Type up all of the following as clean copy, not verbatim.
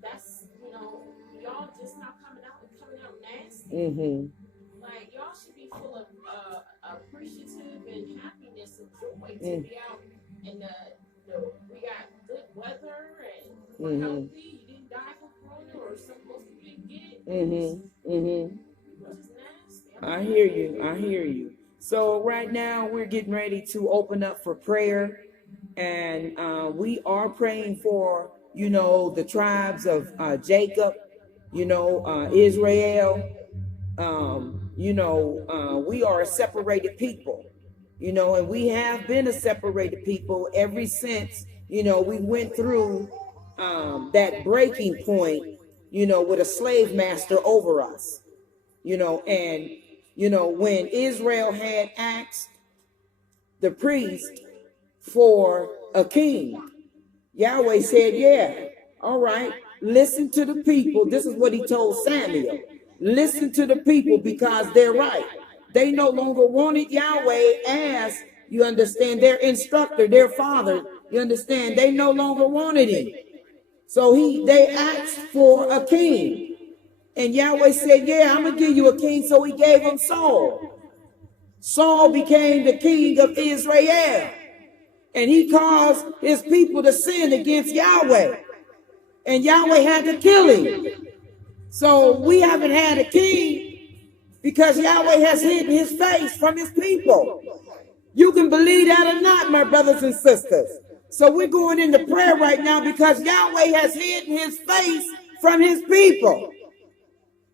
That's, y'all just not coming out nasty. Like, y'all should be full of appreciative and happiness and joy to be out in we got good weather and we're healthy. You didn't die from corona or some most people didn't get it. Just nasty. I hear you. I hear you. So right now we're getting ready to open up for prayer, and we are praying for the tribes of Jacob, Israel. We are a separated people, and we have been a separated people ever since, we went through that breaking point, with a slave master over us, and, when Israel had asked the priest for a king, Yahweh said, yeah, all right, listen to the people. This is what he told Samuel. Listen to the people because they're right. They no longer wanted Yahweh as, you understand, their instructor, their father. You understand? They no longer wanted him. So they asked for a king. And Yahweh said, yeah, I'm going to give you a king. So he gave him Saul. Saul became the king of Israel. And he caused his people to sin against Yahweh. And Yahweh had to kill him. So we haven't had a king because Yahweh has hidden his face from his people. You can believe that or not, my brothers and sisters. So we're going into prayer right now because Yahweh has hidden his face from his people.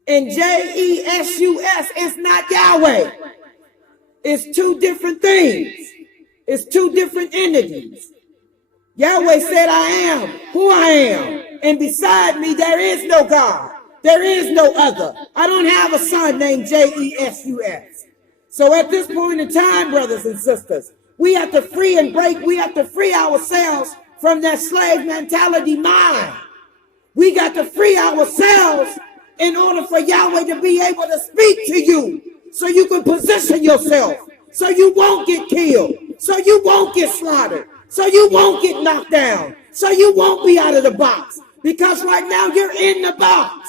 And Jesus is not Yahweh. It's two different things. It's two different entities. Yahweh said, I am who I am. And beside me, there is no God. There is no other. I don't have a son named Jesus. So at this point in time, brothers and sisters, we have to free ourselves from that slave mentality mind. We got to free ourselves in order for Yahweh to be able to speak to you so you can position yourself, so you won't get killed, so you won't get slaughtered, so you won't get knocked down, so you won't be out of the box. Because right now you're in the box.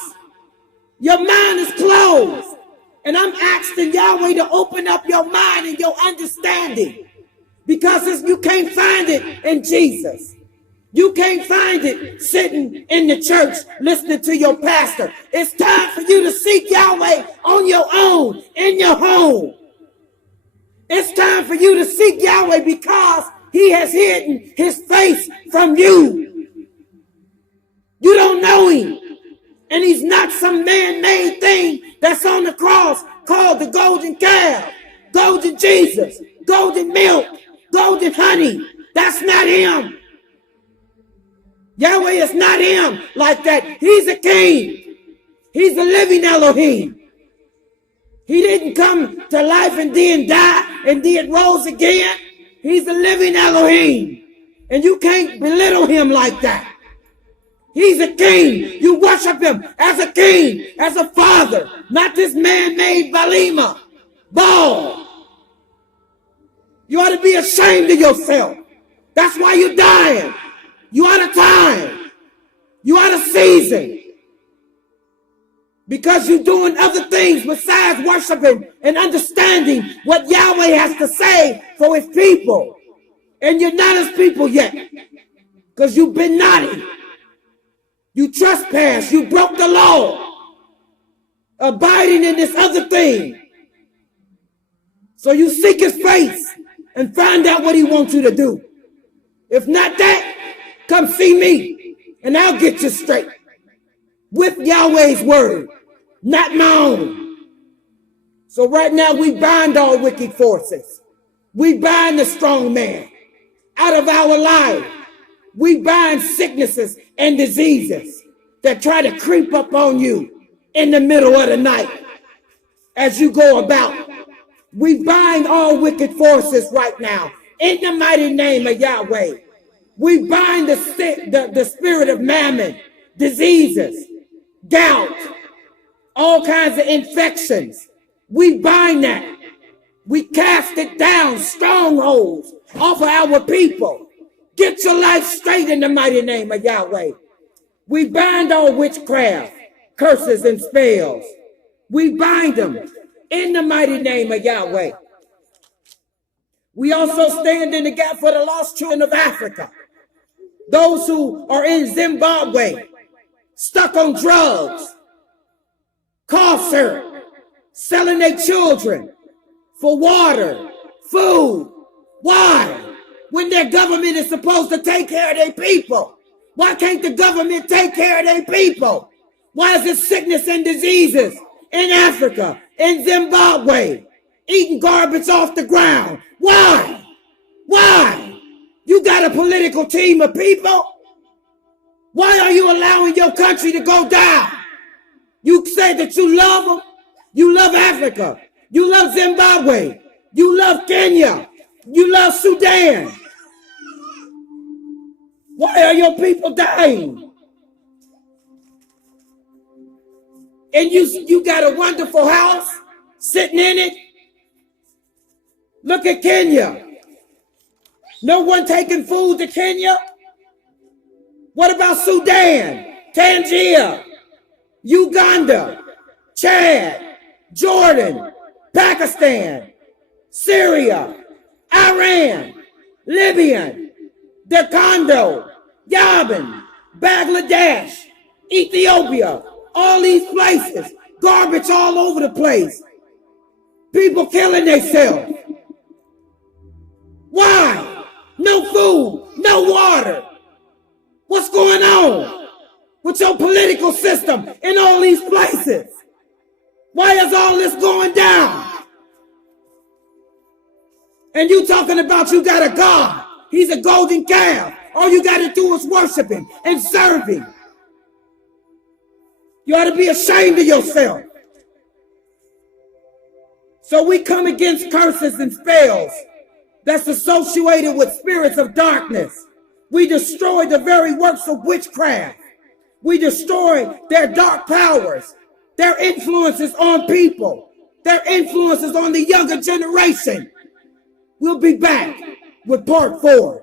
Your mind is closed. And I'm asking Yahweh to open up your mind and your understanding. Because you can't find it in Jesus. You can't find it sitting in the church listening to your pastor. It's time for you to seek Yahweh on your own, in your home. It's time for you to seek Yahweh because he has hidden his face from you. You don't know him. And he's not some man-made thing that's on the cross called the golden calf, golden Jesus, golden milk, golden honey. That's not him. Yahweh is not him like that. He's a king. He's a living Elohim. He didn't come to life and then die and then rose again. He's a living Elohim. And you can't belittle him like that. He's a king. You worship him as a king, as a father, not this man-made Balima, Baal. You ought to be ashamed of yourself. That's why you're dying. You out of time. You out of season. Because you're doing other things besides worshiping and understanding what Yahweh has to say for his people. And you're not his people yet. Because you've been naughty. You trespassed. You broke the law. Abiding in this other thing. So you seek his face and find out what he wants you to do. If not that, come see me and I'll get you straight. With Yahweh's word, not my own. So right now we bind all wicked forces. We bind the strong man out of our life. We bind sicknesses and diseases that try to creep up on you in the middle of the night as you go about. We bind all wicked forces right now in the mighty name of Yahweh. We bind the spirit of mammon, diseases, gout, all kinds of infections. We bind that. We cast it down, strongholds off of our people. Get your life straight in the mighty name of Yahweh. We bind all witchcraft, curses, and spells. We bind them in the mighty name of Yahweh. We also stand in the gap for the lost children of Africa. Those who are in Zimbabwe, stuck on drugs, cough syrup, selling their children for water, food. Why? When their government is supposed to take care of their people. Why can't the government take care of their people? Why is it sickness and diseases in Africa, in Zimbabwe, eating garbage off the ground? Why? Why? You got a political team of people? Why are you allowing your country to go down? You say that you love them. You love Africa. You love Zimbabwe. You love Kenya. You love Sudan. Why are your people dying? And you got a wonderful house sitting in it. Look at Kenya. No one taking food to Kenya? What about Sudan, Tanzania, Uganda, Chad, Jordan, Pakistan, Syria, Iran, Libya, the Congo, Yemen, Bangladesh, Ethiopia, all these places, garbage all over the place. People killing themselves. Why? No food, no water. What's going on with your political system in all these places? Why is all this going down? And you talking about you got a God. He's a golden calf. All you got to do is worship him and serve him. You ought to be ashamed of yourself. So we come against curses and spells that's associated with spirits of darkness. We destroy the very works of witchcraft. We destroy their dark powers, their influences on people, their influences on the younger generation. We'll be back with part 4.